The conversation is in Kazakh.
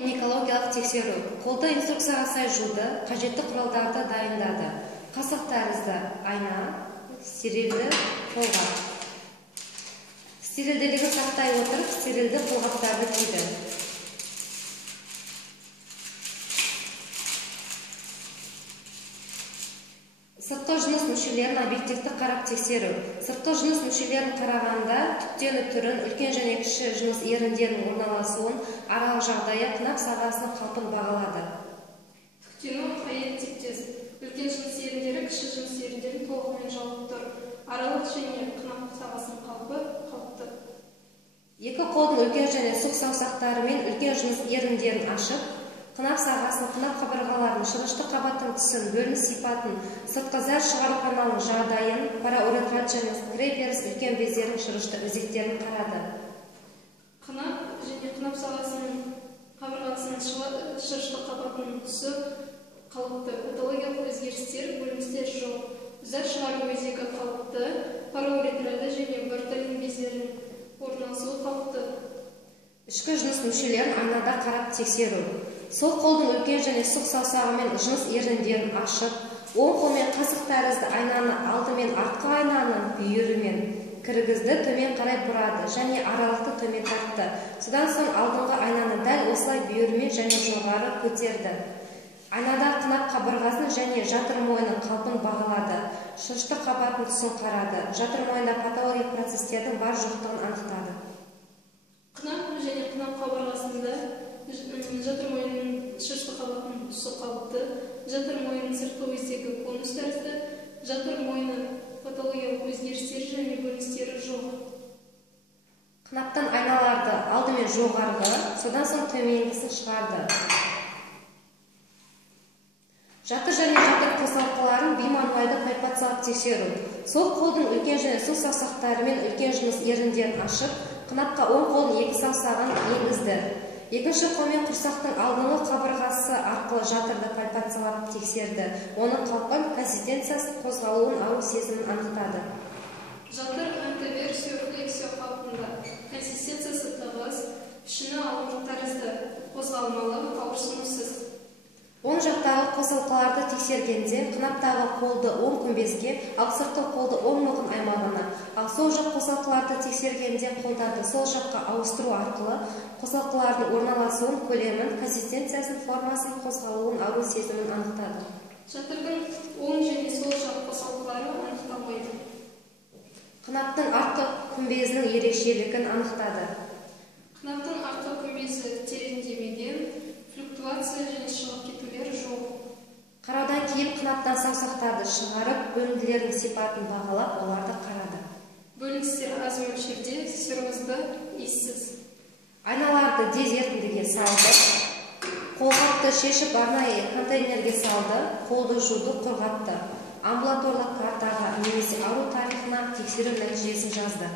Гинекологиялық тексеру. Қолды инструкцияға сай жуды, қажетті құралдарды дайындады. Қасық тәрізді айна, стерилді қолғап. Стерилділігін сақтай отырып, стерилді қолғаптарды киді. Сыртқы жыныс мүшелерін объективті қарап тексеру. Сыртқы жыныс мүшелерін қарағанда түптені түрін, үлкен және кіші жыныс еріндерінің орналасуын, аралық жағдайы, қынап сағасының қалпын бағалады. Түктену қайет типтес. Үлкен жыныс еріндері кіші жыныс еріндерін толығымен жауып тұр. Аралық және қынап сағасының қалпы қалыпты. Екі қолдың үлкен және сұқ саусақтарымен үлкен жыныс еріндерін ашып, қынап сағасын, қынап қабырғаларын, шырышты қабаттың түсін, бөлініс сипатын, сыртқы зәр шығару каналының жағдайын, парауретрат және скреперс үлкен бездердің шырышты өзектерін қарады. Қынап және қынап сағасының қабырғасының шырышты қабаттың түсі қалыпты. Патологиялық өзгерістер, бөліністер жоқ. Зәр шығару өзегі қалыпты, парауретраты және бартолин бездерінің орналасуы қалыпты. Ішкі жыныс мүшелерін айнада қарап тексеру. Сол қолдың үлкен және сұқ саусағымен жыныс еріндерін ашып, оң қолмен қасық тәрізді айнаны алдымен артқы айнаның бүйірімен кіргізді, төмен қарай бұрады және аралықты төмен тартты. Содан соң алдыңғы айнаны дәл осылай бүйірімен және жоғары көтерді. Айнада қынап қабырғасын және жатыр мойының қалпын бағалады. Шырышты қабаттың түсін қарады. Жатыр мойында патологиялық процестердің бар жоқтығын анықтады. Қынап және қынап қабырғасында жатыр мойнының шырышты қабаттың түсі қалыпты. Жатыр мойнының сыртқы өзегі конус тәрізді. Жатыр мойны патологиялық өзгерістері және бөліністері жоқ. Қынаптан айналарды алдымен жоғарғы, содан соң төменгісін шығарды. Жатыр және жатыр қосалқыларын бимануальды пальпациялық тексеру. Сол қолдың үлкен және сұқ саусақтарымен үлкен жыныс еріндерін ашып, қынапқа оң қолдың екі саусағын енгізді. Екінші қолмен құрсақтың алдыңғы қабырғасы арқылы жатырды пальпациялап тексерді. Оның қалпын, консистенциясын, қозғалуын, ару сезімін анықтады. Жатыр антиверсио-флексио қалпында. Консистенциясы тығыз, пішіні ауыр тәрізді, қозғалмалы, ауырсынусыз. Оң жақтағы қосалқыларды тексергенде қынаптағы қолды оң күмбезге, ал сыртқы қолды оң мықын аймағына, ал сол жақ қосалқыларды тексергенде қолдарды сол жаққа ауыстыру арқылы қосалқылардың орналасуын, көлемін, консистенциясын, формасын, қозғалуын, ару сезімін анықтады. Жатырдың оң және сол жақ қосалқылары анықталмайды. Қынаптың артқы күмбезінің ерекшелігін анықтады. Қынаптың артқы күмбезі тереңдемеген, флюктуация және шығып кетулер жоқ. Қараудан кейін қынаптан саусақтарды шығарып, бөлінділердің сипатын бағалап, оларды қарады. Бөліністер аз мөлшерде, серозды, иіссіз. Айналарды дез ерітіндіге салды. Қолғапты шешіп арнайы контейнерге салды. Қолды жуды, құрғатты. Амбулаторлық картаға немесе ару тарихына тексеру нәтижесін жазды.